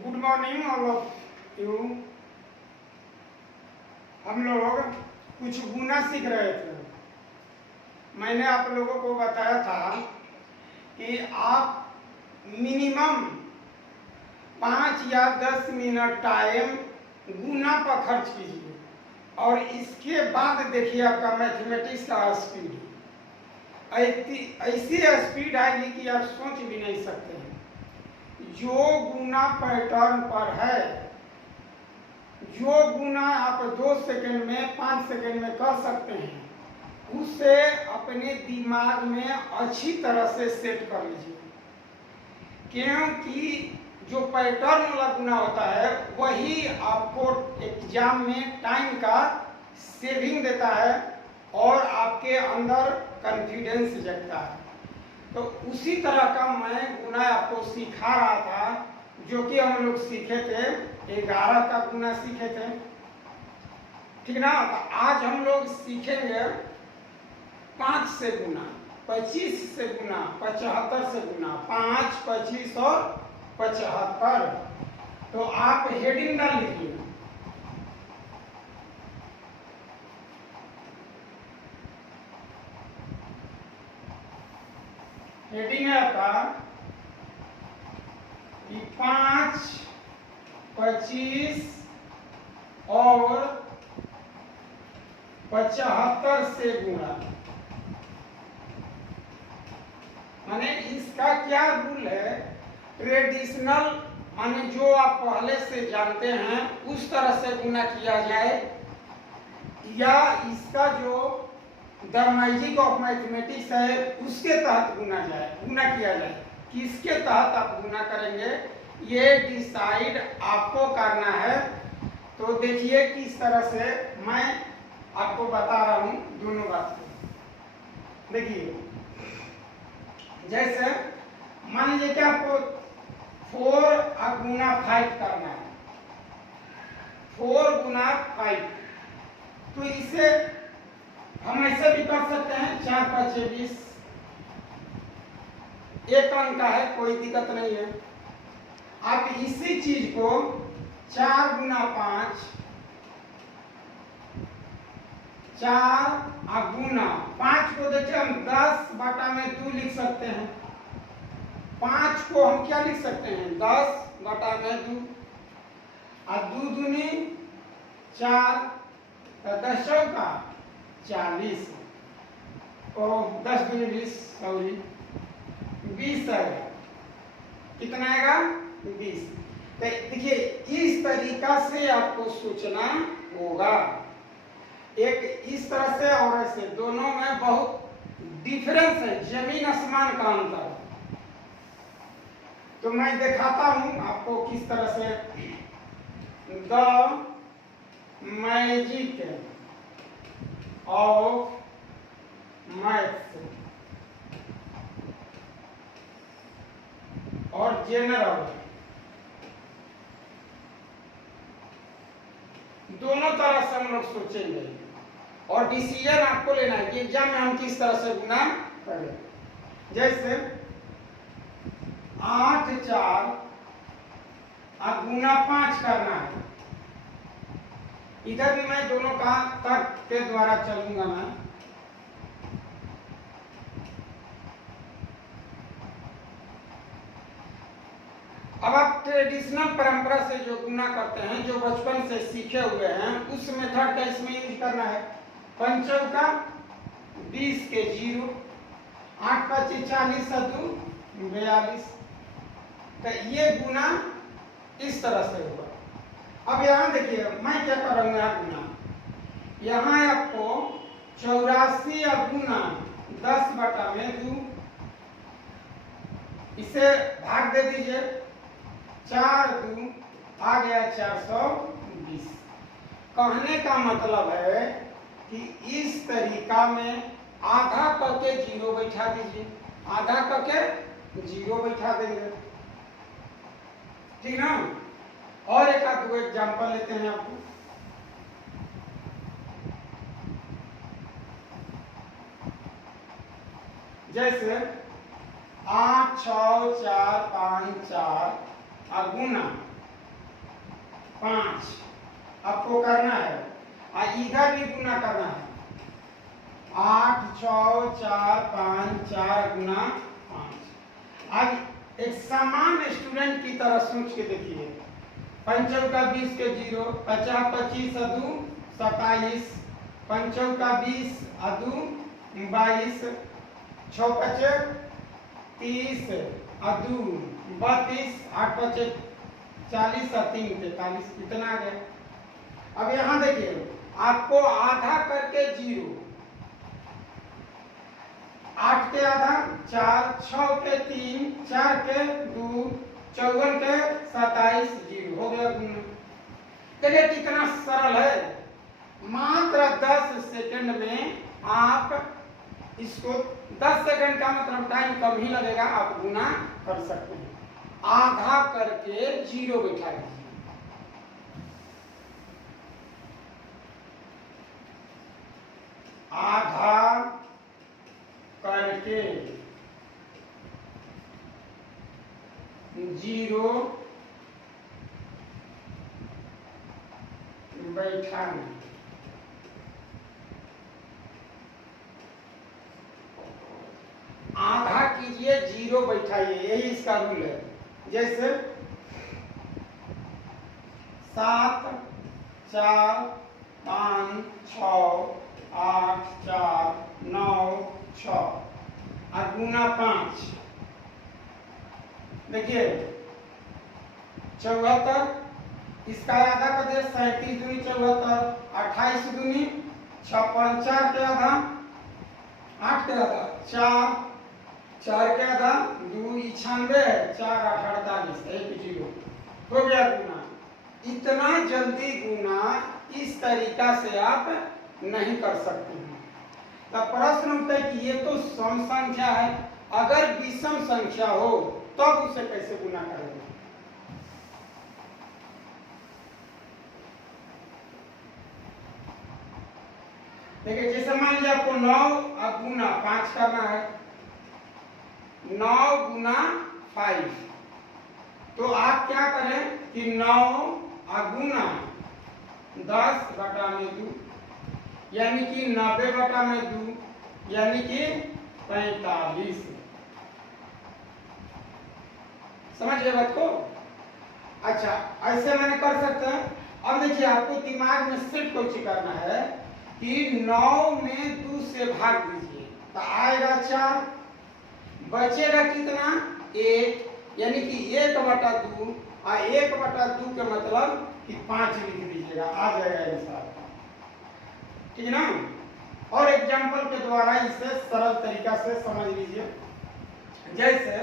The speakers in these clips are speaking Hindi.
Good morning all of you. हम लोग कुछ गुना सीख रहे थे। मैंने आप लोगों को बताया था कि आप मिनिमम 5 या 10 मिनट टाइम गुना पर खर्च कीजिए और इसके बाद देखिए आपका मैथमेटिक्स का स्पीड ऐसी स्पीड आएगी कि आप सोच भी नहीं सकते हैं। जो गुना पैटर्न पर है, जो गुना आप 2 सेकंड में 5 सेकंड में कर सकते हैं, उसे अपने दिमाग में अच्छी तरह से सेट कर लीजिए, क्योंकि जो पैटर्न वाला गुना होता है वही आपको एग्जाम में टाइम का सेविंग देता है और आपके अंदर कॉन्फिडेंस जगता है। तो उसी तरह का मैं गुना आपको सिखा रहा था, जो कि हम लोग सीखे थे 11 का गुना सीखे थे, ठीक ना। तो आज हम लोग सीखेंगे 5 से गुना, 25 से गुना, 75 से गुना। 5, 25 और 75। तो आप हेडिंग डाल लीजिए। हेडिंग है आपका कि 5, 25 और 75 से गुणा। माने इसका क्या रूल है? ट्रेडिशनल माने जो आप पहले से जानते हैं उस तरह से गुना किया जाए, या इसका जो द मैजिक ऑफ मैथमेटिक्स है उसके तहत गुना किया जाए। किसके तहत आप गुना करेंगे ये डिसाइड आपको करना है। तो देखिए किस तरह से मैं आपको बता रहा हूं दोनों बात को। देखिए, जैसे मान लीजिए कि आपको 4 गुना 5 करना है, 4 गुना 5। तो इसे हम ऐसे भी कर सकते हैं, 4, 5, 20। एक अंक का है, कोई दिक्कत नहीं है। आप इसी चीज को 4 गुना 5, 4 गुना 5 को देखिए हम 10/2 लिख सकते हैं। 5 को हम क्या लिख सकते हैं? 10/2। और 2 दूनी 4, 10 चौका 40 और 10 दूनी 20, सॉरी 20 आएगा। कितना आएगा? 20। तो देखिए इस तरीका से आपको सोचना होगा। एक इस तरह से और ऐसे, दोनों में बहुत डिफरेंस है, जमीन आसमान का अंतर। तो मैं दिखाता हूं आपको किस तरह से द मैजिक ऑफ मैथ्स और जनरल, दोनों तरह से हम लोग सोचेंगे और डिसीजन आपको लेना है कि एग्जाम में हम किस तरह से गुना करें। जैसे 8, 4 गुना 5 करना है। इधर भी मैं दोनों का तर्क के द्वारा चलूंगा मैं। अब आप ट्रेडिशनल परंपरा से जो गुना करते हैं, जो बचपन से सीखे हुए हैं, उस मेथड का इसमें यूज करना है। 5 चौका 20 के 0, 8, 25, 40, 7, 42। तो ये गुना इस तरह से होगा। अब यहाँ देखिए मैं क्या करूंगा गुना। यहाँ आपको 84 गुना 10/2, इसे भाग दे दीजिए। 4 2 आ गया 420। कहने का मतलब है कि इस तरीका में आधा करके 0 बैठा दीजिए, आधा करके 0 बैठा देंगे, ठीक ना। और एक आध 2 एग्जाम्पल लेते हैं आपको। जैसे 8, 6, 4, 5, 4 गुना 5 आपको करना है और इधर भी गुना करना है। 8 6 4 5 4 गुना 5। अब एक सामान्य स्टूडेंट की तरह सोच के देखिए। 5 का 20 के 0, 50 25 अदू 27, 5 का 20 अदू 22, 6 पचे 30 अदू 32, 8 पचे 40 और 3 43, इतना आ गया। अब यहाँ देखिए आपको आधा करके 0, 8 के आधा 4, 6 के 3, 4 के 2, 54 के 27, 0 हो गया गुना। देखिए कितना सरल है। मात्र 10 सेकंड में आप इसको 10 सेकंड का मतलब टाइम कम ही लगेगा, आप गुना कर सकते हैं। आधा करके 0 बैठा दीजिए। आधा करके 0 बैठाना। आधा कीजिए 0 बैठाइए, यही इसका रूल है। जैसे 7 4 5 6 8 4 9 6 और गुना 5। देखिए 74, इसका आधा कर दे 37 दूनी 74, 28 दूनी 56, 4 के आधा 8 के आधा 4, 4 के आधा 2 96, 4 8 48, 1 0 हो गया गुना। इतना जल्दी गुना इस तरीका से आप नहीं कर सकते हैं। तो प्रश्न उठता है कि ये तो सम संख्या है, अगर विषम संख्या हो तब तो उसे कैसे गुना करेंगे। देखिए जैसे मान लीजिए आपको 9 गुना 5 करना है, 9 गुना 5, तो आप क्या करें कि 9 गुना 10 बटा में 2, यानी कि 90 बटा में 2, यानी कि 45। समझ गए बात को? अच्छा ऐसे मैंने कर सकते हैं। अब देखिए आपको दिमाग में सिर्फ कुछ करना है कि 9 में 2 से भाग दीजिए तो आएगा 4, बचेगा कितना 1, यानी कि 1 बटा 2, और 1 बटा 2 के मतलब कि 5 लिख दीजिएगा, आ जाएगा आंसर। ठीक है ना? और एग्जाम्पल के द्वारा इसे सरल तरीका से समझ लीजिए। जैसे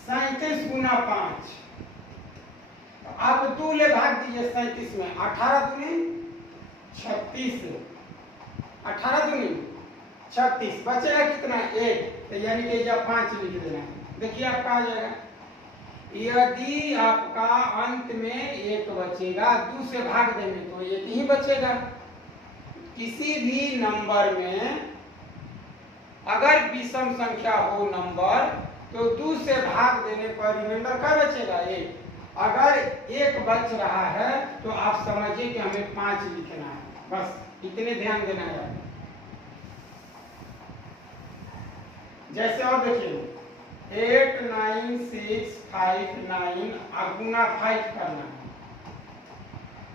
37 गुना 5, आप 2 ले भाग दीजिए 37 में, 18 दूनी 36, 18 दूनी 36, बचेगा कितना 1, तो यानी कि जब 5 लिख देना है। देखिए आपका आ जाएगा। यदि आपका अंत में 1 बचेगा, 2 से भाग देंगे तो 1 ही बचेगा। किसी भी नंबर में अगर विषम संख्या हो नंबर, तो 2 से भाग देने पर रिमाइंडर क्या बचेगा 1। अगर 1 बच रहा है तो आप समझिए कि हमें 5 लिखना है, बस इतने ध्यान देना है। जैसे और देखिए 8 9 6 5 9 गुना 5 करना है,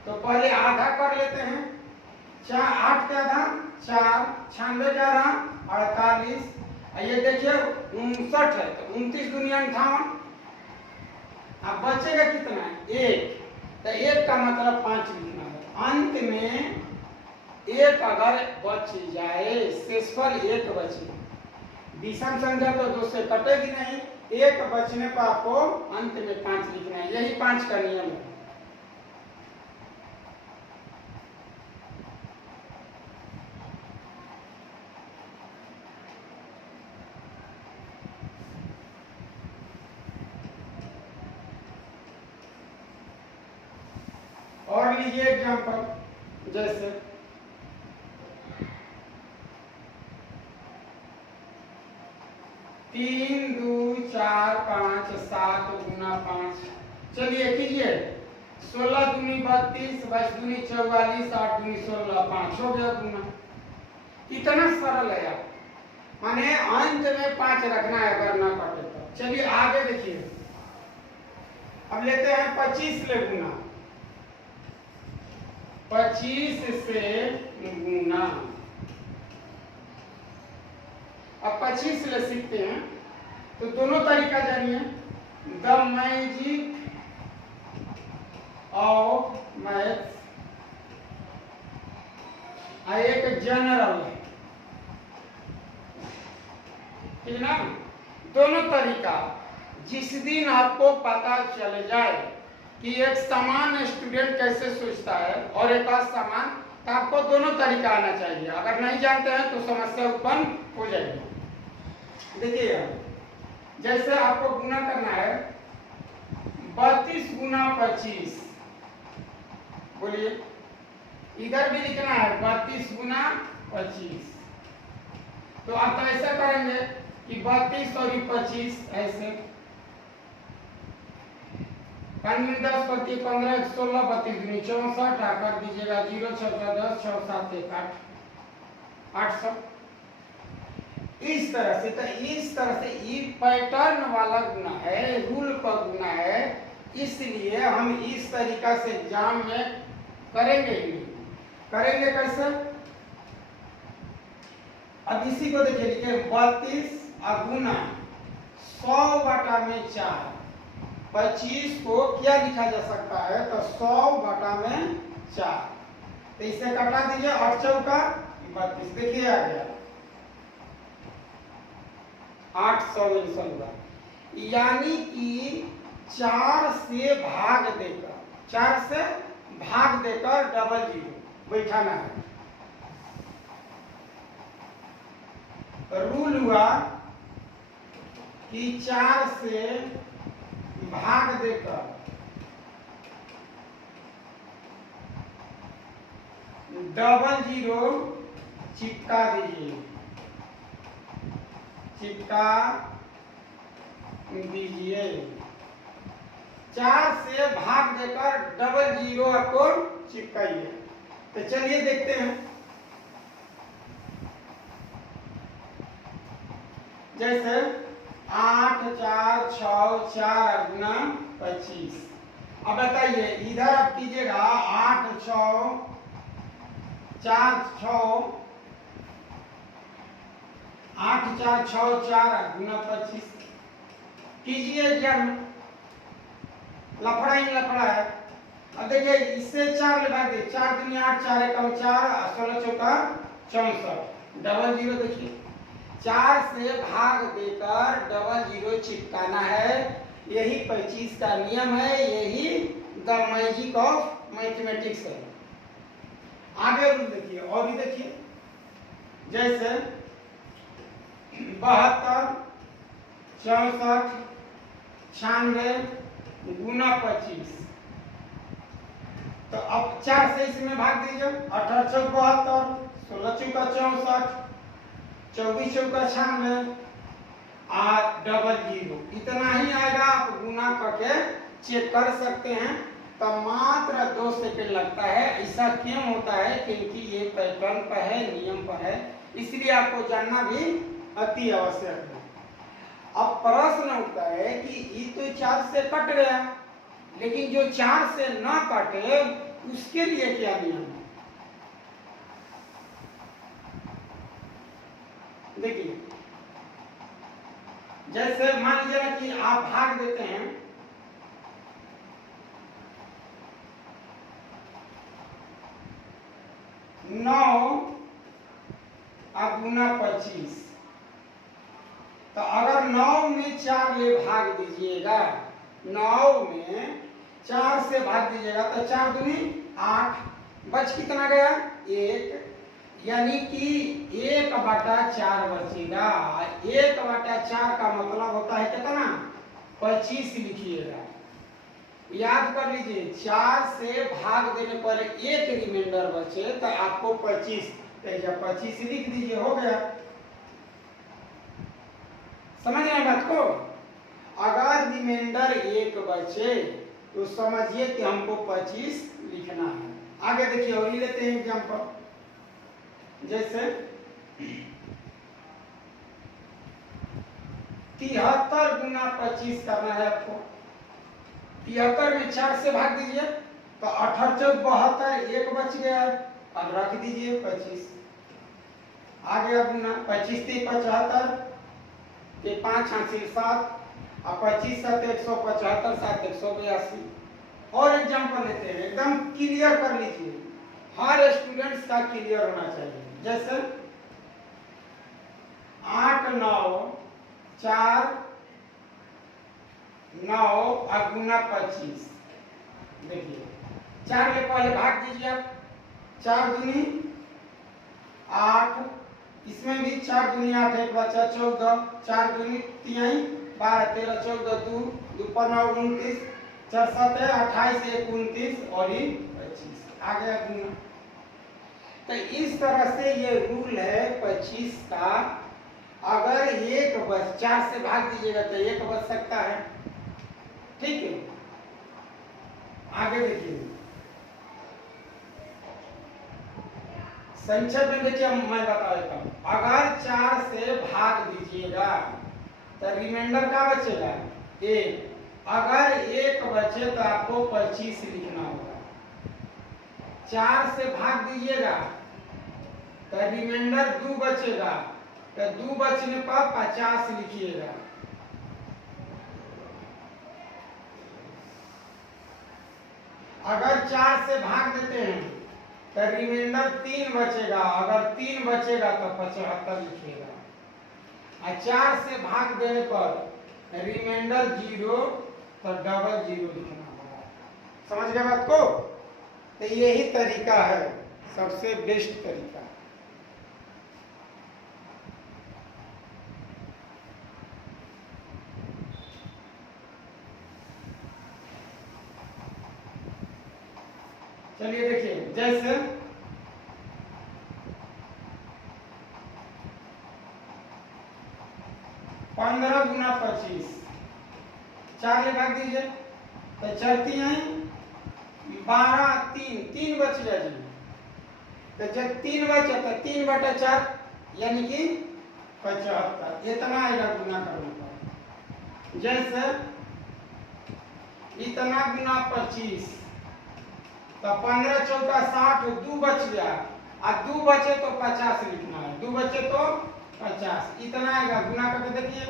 तो पहले आधा कर लेते हैं। 8 के आधा 4, 96 के आधा 48, ये देखिए 59 है तो 29 दूनी 58, अब बचेगा कितना 1, तो 1 का मतलब 5 लिखना है। अंत में 1 अगर बच जाए, शेषफल 1 बचे, विषम संख्या तो 2 से कटेगी नहीं, 1 बचने पर आपको अंत में 5 लिखना है। यही 5 का नियम है। और लीजिए एग्जांपल, जैसे 3 2 4 5 7 गुना 5, चलिए कीजिए 16 दूनी 32, 22 दूनी 44, 8 दूनी 16, 5 हो गया गुना। इतना सरल है यार, माने अंत में 5 रखना है अगर ना कटे तो। चलिए आगे देखिए, अब लेते हैं 25 ले गुना, 25 से गुना। अब 25 ले सीखते हैं तो दोनों तरीका जानिए, द मैजिक ऑफ मैथ्स, एक जनरल है, ठीक ना। दोनों तरीका, जिस दिन आपको पता चल जाए कि एक समान स्टूडेंट कैसे सोचता है और एक असमान, तो आपको दोनों तरीका आना चाहिए। अगर नहीं जानते हैं तो समस्या उत्पन्न हो जाएगी। देखिए जैसे आपको गुना करना है 32 गुना 25, बोलिए, इधर भी लिखना है 32 गुना 25। तो आप तो ऐसा करेंगे कि 32 और 25 ऐसे 5 10 25 15 16 32 दूनी 64, कर दीजिएगा 0 6 10 6 7 1 8 800। इस तरह से, तो इस तरह से ये पैटर्न वाला गुना है, रूल का गुना है, इसलिए हम इस तरीका से एग्जाम में करेंगे ही नहीं। करेंगे कैसे? अब इसी को देखिए, लिखे 32 गुना 100/4। 25 को क्या लिखा जा सकता है? तो 100/4। तो इसे कटा दीजिए, 8 चौका 32, देखिए आ गया 800, यानी कि 4 से भाग देकर, 4 से भाग देकर डबल जीरो बैठाना है। रूल हुआ कि 4 से भाग देकर डबल जीरो चिपका दीजिए, चिपका दीजिए। 4 से भाग देकर डबल जीरो आपको चिपकाइए। तो चलिए देखते हैं, जैसे 8 4 6 4 गुना 25। अब बताइए, इधर आप कीजिएगा 8 6 4 6 8 4 6 4 गुना 25 कीजिए। क्या लफड़ा ही लफड़ा है। अब देखिए, इससे 4 लगा दे, 4 दूनी 8 4 एकम 4 16 चौका 64, डबल जीरो देखिए, 4 से भाग देकर डबल जीरो चिपकाना है। यही 25 का नियम है, यही द मैजिक ऑफ मैथमेटिक्स है। आगे देखिए, और भी देखिए, जैसे 72 64 96 गुना 25। तो अब 4 से इसमें भाग दीजिए, 18 चौक 72, 16 चौका 64, 24 चौका 96 और डबल जीरो, इतना ही आएगा। आप गुना करके चेक कर सकते हैं। तो मात्र 2 सेकंड लगता है। ऐसा क्यों होता है? क्योंकि ये पैटर्न पर है, नियम पर है, इसलिए आपको जानना भी अति आवश्यक है। अब प्रश्न उठता है कि ये तो 4 से कट गया, लेकिन जो 4 से ना कटे उसके लिए क्या नियम है? देखिए, जैसे मान लीजिए कि आप भाग देते हैं 9 गुना 25। तो अगर 9 में 4 ले भाग दीजिएगा, 9 में 4 से भाग दीजिएगा तो 4 दूनी 8, बच कितना गया? 1, यानी कि 1/4 बचेगा। 1/4 का मतलब होता है कितना? 25 लिखिएगा, याद कर लीजिए। 4 से भाग देने पर 1 रिमाइंडर बचे तो आपको 25, तो 25 लिख दीजिए, हो गया। समझ रहे हैं बात को? अगर रिमाइंडर 1 बचे तो समझिए कि हमको 25 लिखना है। आगे देखिए और लेते हैं एग्जाम्पल, जैसे 73 गुना 25 करना है आपको। 73 में 4 से भाग दीजिए तो 18 चौक 72, एक बच गया, अब रख दीजिए 25। आ गया गुना 25 3 75 के 5 हासिल 7 और 25 7 175 7 182। और एग्जाम्पल लेते हैं, एकदम क्लियर कर लीजिए, हर स्टूडेंट्स का क्लियर होना चाहिए। जैसे 8 9 4 9 और गुना 25। देखिए 4 के पहले भाग दीजिए आप, 4 दूनी 8, इसमें भी 4 दूनी 8 एक बचा 14, 4 दूनी 3 12 13 14 2 2 पर 9 29 4 7 है 28 1 29 और ये 25 आ गया गुना। तो इस तरह से ये रूल है 25 का। अगर एक बच 4 से भाग दीजिएगा तो एक बच सकता है, ठीक है। आगे देखिए संक्षेप में देखिए, मैं बता देता हूं। अगर 4 से भाग दीजिएगा तो रिमाइंडर क्या बचेगा 1। अगर 1 बचे तो आपको 25 लिखना होगा। 4 से भाग दीजिएगा तो रिमाइंडर 2 बचेगा, तो 2 बचने पर 50 लिखिएगा। अगर 4 से भाग देते हैं तो रिमाइंडर 3 बचेगा, अगर 3 बचेगा तो 75 लिखिएगा। और 4 से भाग देने पर रिमाइंडर 0 तो डबल 0 लिखना होगा। समझ गए बात को? तो यही तरीका है, सबसे बेस्ट तरीका। चलिए देखिए, जैसे 15 गुना 25, 4 ले भाग दीजिए तो 4 3 12 3 बच गया जी। तो जब 3 बचा तो 3/4 यानी कि 75, इतना आएगा गुना करने पर। जैसे इतना गुना 25 तो 15 चौका 60, 2 बच गया, और 2 बचे तो 50 लिखना है, 2 बचे तो 50, इतना आएगा। गुना करके देखिए,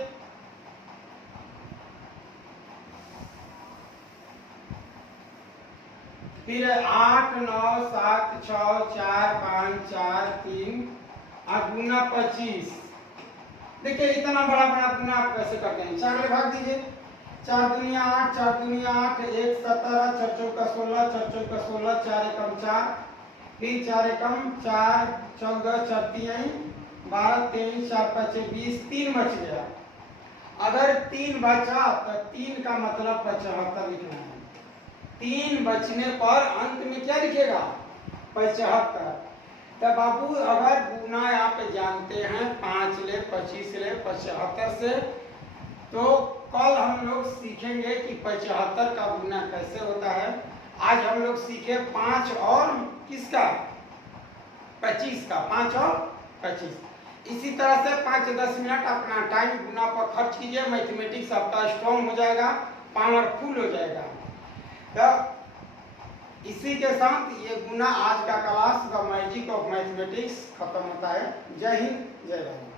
फिर 8 9 7 6 4 5 4 3 और गुना 25। देखिए इतना बड़ा बड़ा गुना आप कैसे करते हैं। 4 ले भाग दीजिए, 4 दुनिया 8 4 दुनिया 8 1 17 4 चौका 16 4 चौका 16 4 एकम 4, फिर 4 एकम 4 14 4 3 12 23 4 5 20, 3 बच गया। अगर 3 बचा तो 3 का मतलब 75 लिखना है। 3 बचने पर अंत में क्या लिखेगा 75। तब बाबू अगर गुना आप जानते हैं 5 ले 25 ले 75 से, तो कल हम लोग सीखेंगे कि 75 का गुना कैसे होता है। आज हम लोग सीखे 5 और किसका 25 का, 5 और 25। इसी तरह से 5-10 मिनट अपना टाइम गुना पर खर्च कीजिए, मैथमेटिक्स आपका स्ट्रॉन्ग हो जाएगा, पावरफुल हो जाएगा। तो इसी के साथ ये गुना आज का class the magic of mathematics खत्म होता है। जय हिंद, जय भारत।